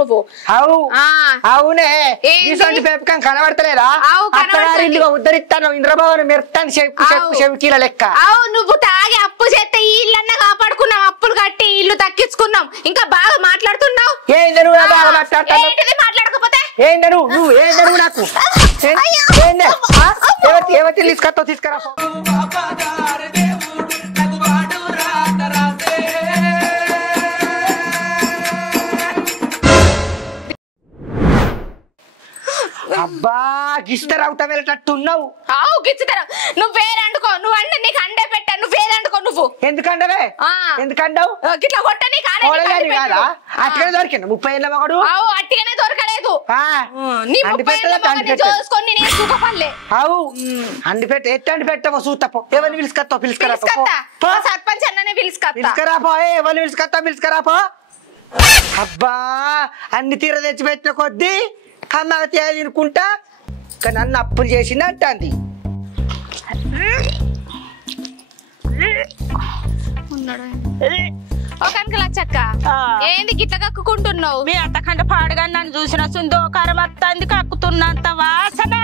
నువ్వు. అవునే ఇటువంటి పెంపకం కనబడతలేదా? అత్తగారింటిగా ఉద్ధరిస్తాను ఇంద్రబాబుని మెరుతాను చెవికీల లెక్క. నువ్వు తాగి అప్పు చేస్తే ఇల్లన్నా కాపాడుకున్నాం, అప్పులు కట్టి ఇల్లు తక్కించుకున్నాం, ఇంకా బాగా మాట్లాడుతున్నావు. ఏంది నువ్వు బాగా మాట్లాడతావు? మాట్లాడకపోతే ఏంది నువ్వు ఏంది నువ్వు నాకు ఏవతి తీసుకొస్తావు? తీసుకురా. అబ్బా గిస్తరవుతా వెళ్ళేటట్టున్నావు. గిచ్చుతారా? నువ్వు వేరే అండుకో, నువ్వు అంటే నీకు అండే పెట్టా, నువ్వు వేరే అండుకో. నువ్వు ఎందుకండవే? ఎందుకంటావు? గిట్లా కొట్టని కాదా? అట్టిగానే దొరికింది 30 ఏళ్ళ మగడు. అట్టిగానే దొరకలేదు. చూసుకొని నేను చూపలే. అవు అండి పెట్ట ఎట్టండి పెట్టవో చూస్తాపో. ఎవరిని పిలుచుకొస్తావు? పిలుచుకరా. సర్పంచ్ అన్ననే పిలుచుకరాపో. ఎవరిని పిలుచుకొస్తావు? పిలుచుకరాపో. అబ్బా అన్ని తీర తెచ్చి పెట్టిన కొద్దీ అమ్మగా తినుకుంటా కానీ నన్ను అప్పులు చేసింది అంటుంది. లచ్చక్క ఏంది గిట్ల కక్కుకుంటున్నావు? మీ అంతకంటే పాడుగా నన్ను చూసిన సుందోకారం అత్తంది కక్కుతున్నంత వాసన.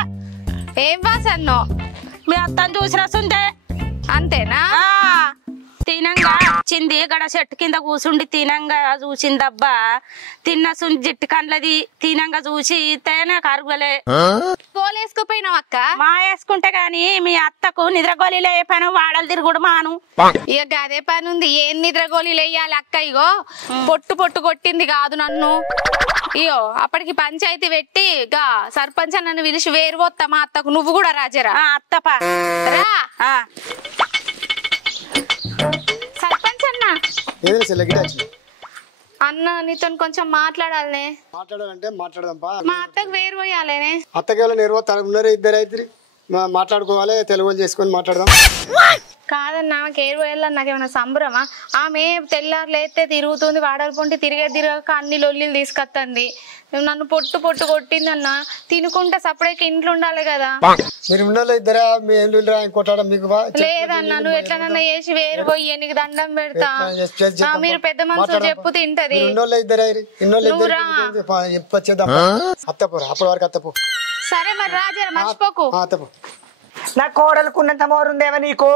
ఏం వాసన్నో? మీ అత్తని చూసిన సుందే అంతేనా? తినంగా వచ్చింది గడ చెట్టు కింద కూసుండి తినంగా చూసిందబ్బా. తిన్న జిట్టు కండ్లది తినంగా చూసి తేనే కరుగులే. గోలేసుకుపోయినావు అక్క? మా వేసుకుంటే గాని మీ అత్తకు నిద్రగోళీలు ఏ పని వాడలు తిరుగుడు మాను. ఇక అదే పని ఉంది. ఏం నిద్రగోళీలు వేయాలి అక్క? ఇగో పొట్టు పొట్టు కొట్టింది కాదు నన్ను. ఇయో అప్పటికి పంచాయతీ పెట్టి గా సర్పంచ్ నన్ను పిలిచి వేరు పోతా మా అత్తకు. నువ్వు కూడా రాజరా. అత్తపా రా. సర్పంచ్ అన్న నీతో కొంచెం మాట్లాడాలనే. మాట్లాడాలంటే మాట్లాడదాంపా. మా అత్తకు వేరు పోయాలేనే. అత్తకి నేర్వో ఇద్దరు అయితే మాట్లాడుకోవాలి, తెలుగు చేసుకొని మాట్లాడదాం. కాదన్నా ఆమెకి ఏరు పోయాలని నాకేమైనా సంబరమా? ఆమె తెల్లారు లేస్తే తిరుగుతుంది, వాడలు పొంటి తిరగక అన్ని లొల్లిలు తీసుకొస్తుంది. నన్ను పొట్టు పొట్టు కొట్టింది అన్న. తినుకుంటా సపరేట్ ఇంట్లో ఉండాలి కదా. మీరు ఉండాలి ఇద్దరా? కొట్టడం మీకు లేదన్నా, నువ్వు ఎట్లనన్నా చేసి వేరు పోయి నీకు దండం పెడతా. మీరు పెద్ద మనుషులు చెప్పు తింటది. అప్పటి వరకు అత్తపో. సరే మరి రాజా మర్చిపోకు. నా కోడలుకున్నంత మోరుందేవా నీకు?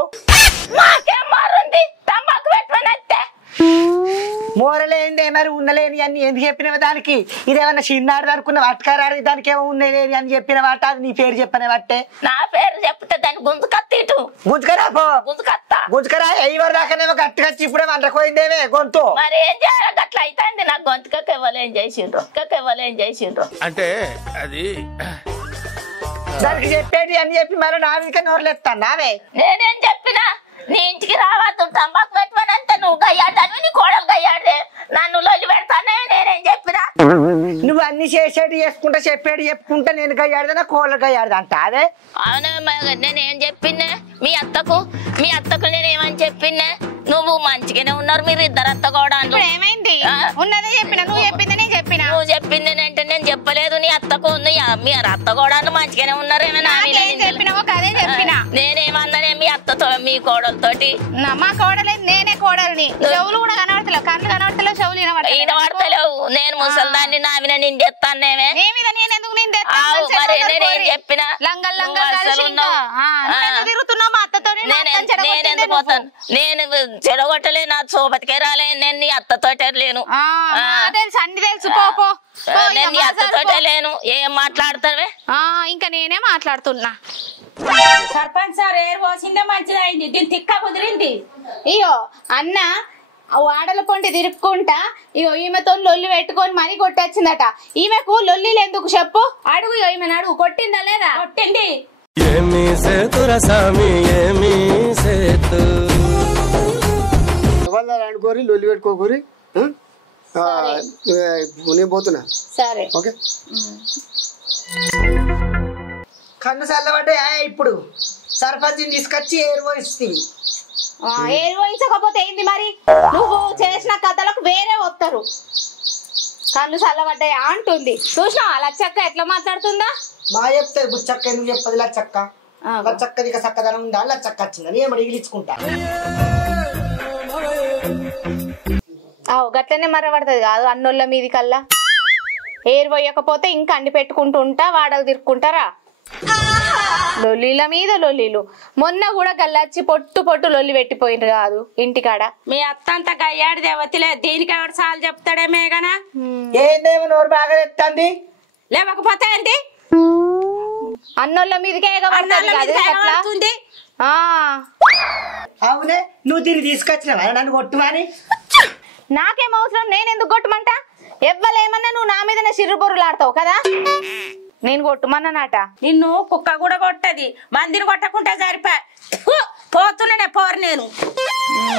మోరలేందే మరి ఉన్నలేని అని ఎందుకు చెప్పినవా దానికి? ఇదేమన్నా చిన్నాడు అనుకున్న పట్టుకారాడు, దానికి ఏమో ఉన్నలేని అని చెప్పిన వాట. అది నీ పేరు చెప్పనే బట్టే. నా పేరు చెప్తే దాన్ని గుంజుకత్తిటు గుంజుకరాపో. గుంజుకరా ఎవరి దాకానేమో గట్టిగచ్చి ఇప్పుడే వంటకోయిందేవే గొంతు. మరి ఏం చేయాలి? అట్లా అయితే నాకు గొంతుకకి ఇవ్వలేం చేసిండ్రు అంటే అది దానికి చెప్పేది అని చెప్పి మరి నా మీదకే నోరులేస్తాను. నావే నేనేం చెప్పినా నీ ఇంటికి రావద్దు తంబాకు పెట్టమనంటే నువ్వు గయ్యాడని నీ కోడలు గయ్యాడే నన్ను లొల్లి పెడతానే. నేనేం చెప్పినా? నువ్వు అన్ని చేసేది చేసుకుంటా చెప్పేది చెప్పుకుంటా నేను గయ్యాడదా కోళ్ళు గయ్యాడదా అంట. అదే అవునా? నేనేం చెప్పిందే మీ అత్తకు నేనేమని చెప్పినే? నువ్వు మంచిగానే ఉన్నారు మీరు ఇద్దరు అత్త కూడా. ఏమైంది? ఉన్నదే చెప్పిన. నువ్వు చెప్పింది నేను చెప్పిన. నువ్వు చెప్పింది అంటే నేను చెప్పలేదు. నీ అత్తకు మీ అత్త కూడా మంచిగానే ఉన్నారు. నేనేమన్నానే మీ అత్తతో మీ కోడలతోటి? మా కోడలేదు, నేనే కోడలిని. చెవులు కూడా కనబడతలేవు, కళ్ళు కనబడతలేవు, చెవులు వినబడతలేవు. నేను ముసల్దాన్ని నా మీద నిందెత్తానేమే. మరి నేనేం చెప్పినా? తిరుగుతున్నావు మా అత్తతో. నేనెందుకు పోతాను? నేను చెడగొట్టలే, నా సోబతికే రాలే. నేను నీ అత్తతోటే లేను. తెలుసు, అన్ని తెలుసు. పో. నేను నీ అత్తతోటే లేను. ఏం మాట్లాడతావే? ఇంకా నేనే మాట్లాడుతున్నా. సర్పంచ్ సార్ ఏరు పోసిందే మంచిదైంది. దీని తిక్క కుదిరింది. ఇయో అన్న వాడల పొంటి తిరుక్కుంటా ఇగో ఈమెతో లొల్లి పెట్టుకొని మరీ కొట్టొచ్చిందట. ఈమెకు లొల్లిలు ఎందుకు చెప్పు? అడుగు, ఈమెను అడుగు. కొట్టిందా లేదా? కొట్టింది. అనుకోరి లొల్లి పెట్టుకోకూరి. నేను పోతున్నా. సరే ఓకే. కన్ను చల్లబడ్డా. ఇప్పుడు సర్పంచ్ తీసుకొచ్చి ఏర్వహిస్తుంది. ఏర్వహించకపోతే ఏంది మరి? నువ్వు చేసిన కథలకు వేరే వస్తారు. కన్ను చల్లబడ్డాయి అంటుంది. చూసినావా లచ్చక్క ఎట్లా మాట్లాడుతుందా? మా చెప్తాది బుచ్చక్క. ఎందుకు చెప్పదు లచ్చక్క? లచ్చక్క నీకు చక్కదనం ఉందా? లచ్చక్క వచ్చిందని ఏమో ఇగిలించుకుంటా. గట్లనే మరపడుతుంది కాదు అన్నోళ్ళ మీది కల్లా. ఏరు పోయకపోతే ఇంకా అండి పెట్టుకుంటూ ఉంటా వాడలు తిరుక్కుంటారా లొల్లిల మీద లొల్లిలు మొన్న కూడా గల్లచ్చి పొట్టు పొట్టు లొల్లి పెట్టిపోయింది కాదు ఇంటికాడ మీ అత్త అంతా గయ్యాడి దేవతలే దీనికి ఎవరు సాలు చెప్తాడే మేఘనా ఏందేమో నోరు బాగా చెప్తాంది లేవకపోతే ఏంటి అన్నోళ్ళ మీదకే ఎగబడుతుంది అవునే నువ్వు దీన్ని తీసుకొచ్చినావా నన్ను కొట్టుమని నాకేం అవసరం నేను ఎందుకు కొట్టమంట ఎవ్వలేమన్నా నువ్వు నా మీదనే సిర్రుబొర్రులాడతావు కదా నేను కొట్టుమన్నానట నిన్ను కుక్క కూడా కొట్టది మందిని కొట్టకుంటే సరిపా పోతున్నానే పోరు నేను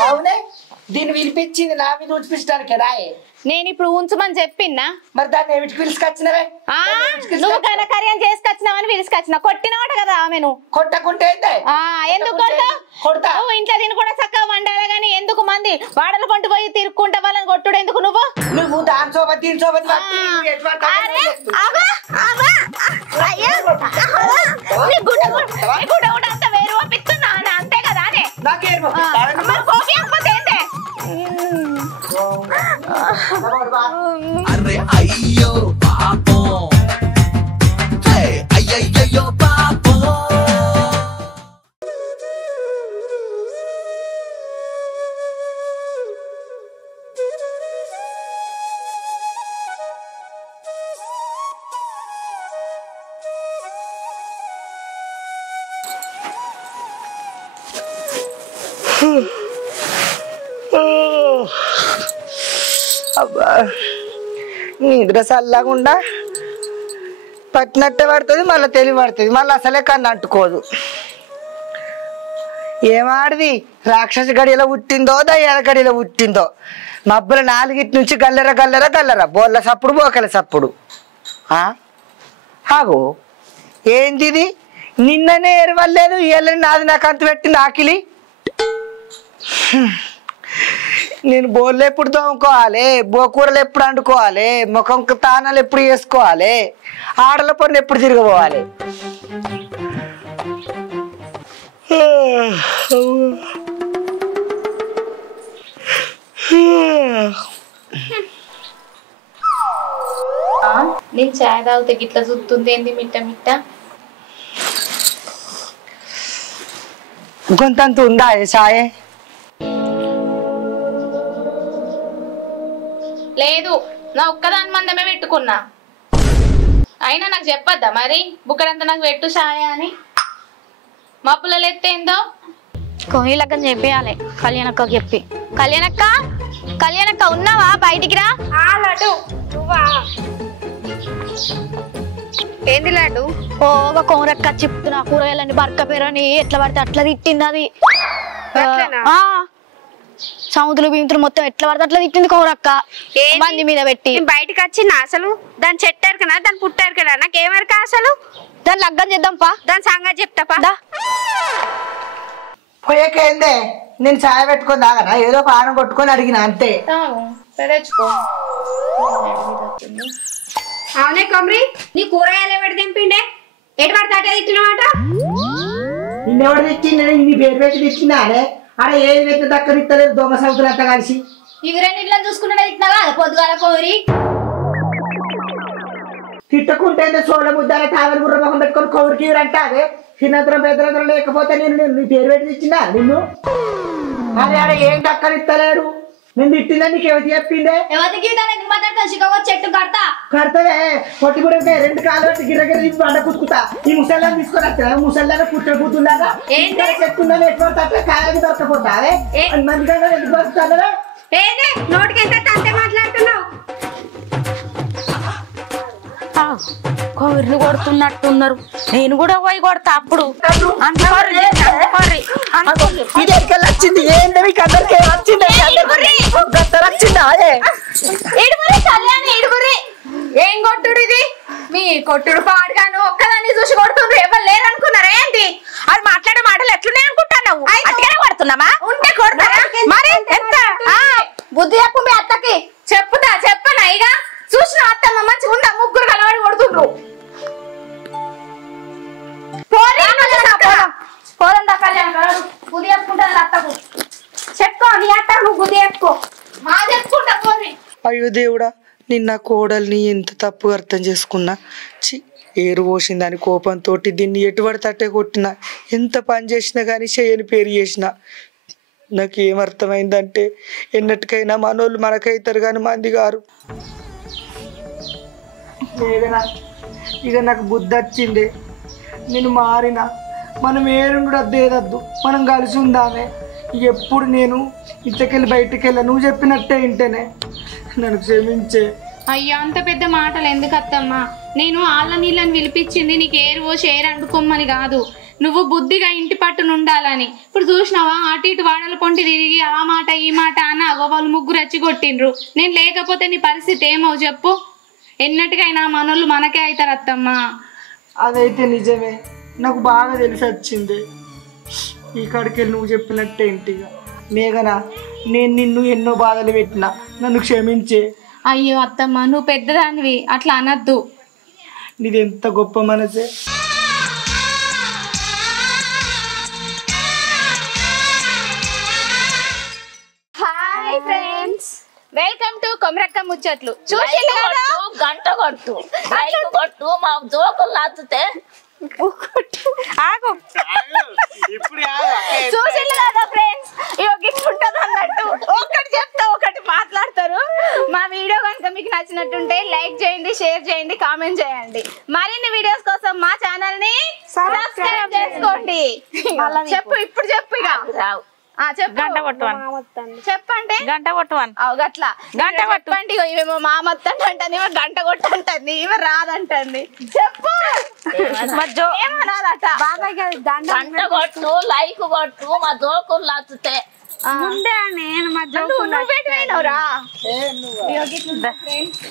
అవునే దీన్ని పిలిపించింది నా మీద ఉంచిపించడానికి రాయే నేను ఇప్పుడు ఉంచమని చెప్పిందా మరి దాన్ని ఏమిటికి పిలుచుకొచ్చినవే నువ్వు కనకర్యం చేసుకొచ్చినావని పిలుచుకొచ్చినా కొట్టినవాట కదా ఆమెను కొట్టకుంటే ఎందుకు కొడతా నువ్వు ఇంట్లో తిని కూడా చక్కగా వండాలి గానీ ఎందుకు మంది వాడలు కొంటూ పోయి తిరుక్కుంటా వాళ్ళని కొట్టుడు ఎందుకు నువ్వు దాని సోబత్ దీని సోబత్ వేరు పంపిస్తున్నా అంతే కదా అరే అయ్యో పాపం అయ్యయ్యో పాపం అబ్బా నిద్ర చల్లకుండా పట్టినట్టే పడుతుంది మళ్ళీ తెలివి పడుతుంది మళ్ళీ అసలే కన్ను అంటుకోదు ఏమాడిది రాక్షస గడియలో పుట్టిందో దయ్యాల గడియలో పుట్టిందో మబ్బుల 4 నుంచి గల్లెర గల్లెర గల్లెర బోళ్ళ సప్పుడు బోకల సప్పుడు ఆగో ఏంది ఇది నిన్ననే ఎరవలేదు ఇయ్యాలని నాది నాకు అంత పెట్టింది ఆకిలి నేను బోర్లు ఎప్పుడు తోముకోవాలి బోకూరలు ఎప్పుడు వండుకోవాలి ముఖం తానాలు ఎప్పుడు వేసుకోవాలి ఆడల పనులు ఎప్పుడు తిరగబోవాలి నేను చాయ్ తాగితే గిట్లా చూస్తుంది ఏంది మిట్ట మిట్ట కొంతంత ఉందా చాయ్ లేదు నా ఒక్కదాని మందమే పెట్టుకున్నా అయినా నాకు చెప్పద్దా మరి బుక్కడంతా నాకు పెట్టు చాయ అని మా పిల్లలు ఎత్తేందో కోయిలక్కని చెప్పేయాలి కళ్యాణక్కకి చెప్పి కళ్యాణక్క ఉన్నావా బయటికి రా లడ్డు ఏంది లడ్డు ఓగా కోరక్క చెప్తున్నా కూరగాయలని బర్క పేరని ఎట్లా పడితే అట్లా తిట్టింది అది సముద్ర భీమితులు మొత్తం ఎట్లా పడితే అట్లా తిట్టింది కోరక్క మంది మీద పెట్టి బయటకు వచ్చింది అసలు దాన్ని చెట్టారు కదా దాన్ని పుట్టారు కదా నాకేమరక అసలు దాన్ని లగ్గం చేద్దాం పా దాని సంగతి చెప్తాపా పోయేకేందే నేను చాయ్ పెట్టుకొని తాగనా ఏదో పానం కొట్టుకొని అడిగిన అంతే తెచ్చుకో అవునే కొమ్రి నీ కూరగాయలు ఎవరు తెంపిండే ఎటు పడితే అటే తిట్టినమాట నిన్నెవడు తెచ్చిండే నీ పేరు పెట్టి తెచ్చిందా అనే అరే ఏది పెట్టి దక్కని ఇస్తలేదు దొంగ సముద్రం అంతా కలిసి ఇగురే నీళ్ళని చూసుకుంటే తిట్టినావా పొద్దుగాల కోరి తిట్టుకుంటే సోల ముద్దాల తావరి గుర్ర మొహం పెట్టుకొని కౌరికి అంటే అదే చిన్నంతరం పెద్దరంతరం లేకపోతే నేను నీ పేరు పెట్టి తెచ్చిందా నిన్ను అరే అరే ఏం దక్కనిస్తలేడు నేను తిట్టిందా నీకు ఎవరు చెప్పిందే చెట్టు కడతా కడతవే పొట్టి కూడా 2 కాలు పెట్టి గిర్రగిర తిప్పి బండ కుతుకుతా ఈ ముసల్లాన్ని తీసుకొని వస్తా ముసల్లాగా పుట్టిన కూతుండగా చెట్టుందని ఎట్లా అట్లా కాయలు దొరకపోతావే మంది కదా ఎందుకు దొరుకుతావే నోటికి ఎంత అంతే మాట్లాడుతున్నావు కోరిని కొడుతున్నట్టున్నారు నేను కూడా పోయి కొడతా అప్పుడు వచ్చింది ఏంటి మీకు అందరికీ వచ్చింది ఏం కొట్టుడు ఇది మీ కొట్టుడు పాడుగాను ఒక్కదాన్ని చూసి కొడుతుండ్రు ఎవరు లేరు అనుకున్నారా ఏంటి అది మాట్లాడే మాటలు ఎట్లున్నాయి అనుకుంటున్నావు అట్లనే కొడుతున్నామా ఉంటే కొడతారా మరి ఎంత బుద్ధి చెప్పు మీ అత్తకి చెప్పనా ఇక చూసిన అత్తమ్మ మంచిగా ఉందా ముగ్గురు కలవాడి కొడుతుండ్రు పోదా కళ్యాణ్ బుద్ధి చెప్పుకుంటాను అత్తకు చెప్పుకో నీ అత్త నువ్వు బుద్ధి చెప్పుకో మా చెప్పుకుంటా పోని అయ్యో దేవుడా నిన్న కోడల్ని ఎంత తప్పుగా అర్థం చేసుకున్నా. చి ఏరు పోసిందని కోపంతో దీన్ని ఎటువంటి తట్టే కొట్టినా, ఎంత పని చేసినా కానీ చేయని పేరు చేసిన. నాకు ఏమర్థమైందంటే ఎన్నటికైనా మనోళ్ళు మనకైతారు కానీ మంది గారు. లేదనా ఇక నాకు బుద్ధి వచ్చింది. నేను మారిన, మనం ఏరుండు అద్దేదద్దు, మనం కలిసి ఉందామే. ఎప్పుడు నేను ఇంతకెళ్ళి బయటికి వెళ్ళా, నువ్వు చెప్పినట్టే ఇంటేనే. నన్ను క్షమించే. అయ్యో అంత పెద్ద మాటలు ఎందుకు అత్తమ్మా? నేను ఆళ్ళ నీళ్ళని పిలిపించింది నీకు ఏరువో షేర్ అండుకోమని కాదు, నువ్వు బుద్ధిగా ఇంటి పట్టున ఉండాలని. ఇప్పుడు చూసినావా అటు ఇటు వాడల పొంటి తిరిగి ఆ మాట ఈ మాట అని అగో వాళ్ళు ముగ్గురు వచ్చి కొట్టిండ్రు. నేను లేకపోతే నీ పరిస్థితి ఏమో చెప్పు? ఎన్నటికైనా మనోళ్ళు మనకే అవుతారు అత్తమ్మా. అదైతే నిజమే, నాకు బాగా తెలిసి వచ్చింది. ఈ కాడికి వెళ్ళి నువ్వు చెప్పినట్టే ఇంటిగా. మేఘనా, నేను నిన్ను ఎన్నో బాధలు పెట్టినా, నన్ను క్షమించే. అయ్యో అత్తమ్మ నువ్వు పెద్దదానివి, అట్లా అనద్దు. నీది ఎంత గొప్ప మనసే. Hi friends, welcome to Komarakka ముచ్చట్లు. చూసి గంట కొట్టు, లైక్ కొట్టు, మా జోకులు నచ్చితే చూసిండు కదా ఫ్రెండ్స్, ఇట్లుంటది అన్నట్టు. ఒకటి చెప్తా ఒకటి మాట్లాడతారు. మా వీడియో కనుక మీకు నచ్చినట్టుంటే లైక్ చేయండి, షేర్ చేయండి, కామెంట్ చేయండి. మరిన్ని వీడియోస్ కోసం మా ఛానల్ ని సబ్స్క్రైబ్ చేసుకోండి. చెప్పు ఇప్పుడు చెప్పు ఇక రావు. గంట కొట్టువన్ చెప్పండి. గంట కొట్టువన్ గట్లా గంట కొట్టండి. ఇవేమో మామత్తండి అంటుంది, ఇవే గంట కొట్టంటుంది, ఇవే రాదంటుంది. చెప్పు ఏమనాలట? గంట కొట్టు, లైక్ కొట్టు, మా జోకులు నచ్చితే. నువ్వు పెట్టినవురా ఫ్రెండ్స్.